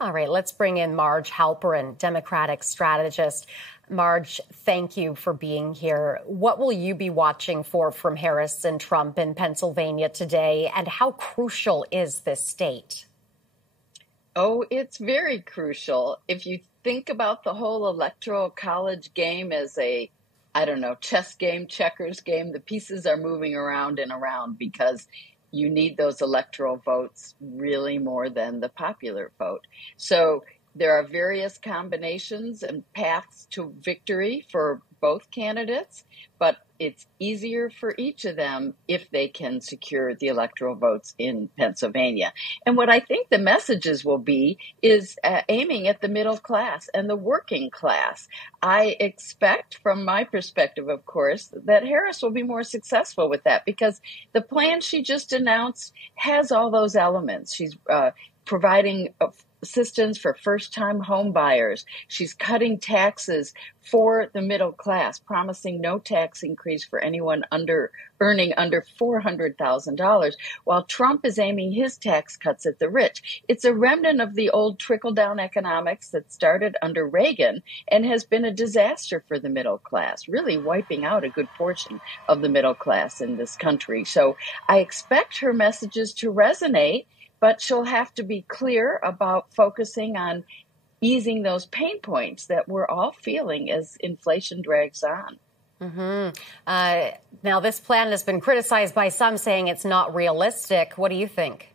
All right, let's bring in Marj Halperin, Democratic strategist. Marj, thank you for being here. What will you be watching for from Harris and Trump in Pennsylvania today, and how crucial is this state? Oh, it's very crucial. If you think about the whole electoral college game as a, I don't know, chess game, checkers game, the pieces are moving around and around because you need those electoral votes really more than the popular vote. So there are various combinations and paths to victory for both candidates, but it's easier for each of them if they can secure the electoral votes in Pennsylvania. And what I think the messages will be is aiming at the middle class and the working class. I expect, from my perspective, of course, that Harris will be more successful with that because the plan she just announced has all those elements. She's providing assistance for first-time home buyers. She's cutting taxes for the middle class, promising no tax increase for anyone earning under $400,000, while Trump is aiming his tax cuts at the rich. It's a remnant of the old trickle-down economics that started under Reagan and has been a disaster for the middle class, really wiping out a good portion of the middle class in this country. So I expect her messages to resonate, but she'll have to be clear about focusing on easing those pain points that we're all feeling as inflation drags on. Now, this plan has been criticized by some, saying it's not realistic. What do you think?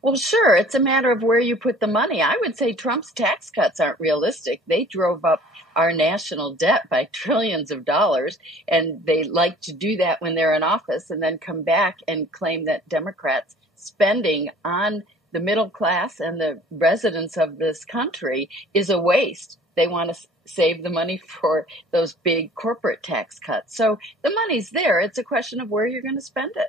Well, sure, it's a matter of where you put the money. I would say Trump's tax cuts aren't realistic. They drove up our national debt by trillions of dollars, and they like to do that when they're in office and then come back and claim that Democrats spending on the middle class and the residents of this country is a waste. They want to save the money for those big corporate tax cuts. So the money's there. It's a question of where you're going to spend it.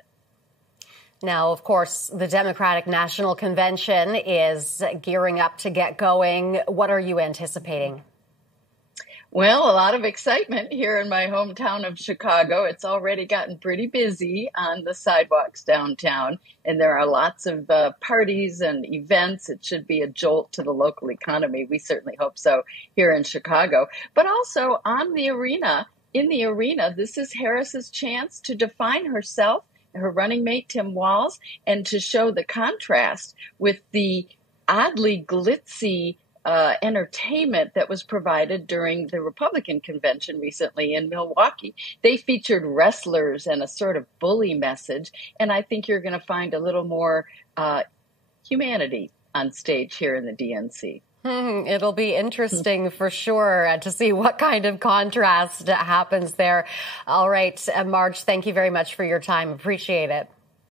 Now, of course, the Democratic National Convention is gearing up to get going. What are you anticipating? Well, a lot of excitement here in my hometown of Chicago. It's already gotten pretty busy on the sidewalks downtown, and there are lots of parties and events. It should be a jolt to the local economy. We certainly hope so here in Chicago. But also in the arena, this is Harris's chance to define herself, her running mate, Tim Walz, and to show the contrast with the oddly glitzy entertainment that was provided during the Republican convention recently in Milwaukee. They featured wrestlers and a sort of bully message, and I think you're going to find a little more humanity on stage here in the DNC. It'll be interesting for sure to see what kind of contrast happens there. All right, Marj, thank you very much for your time. Appreciate it.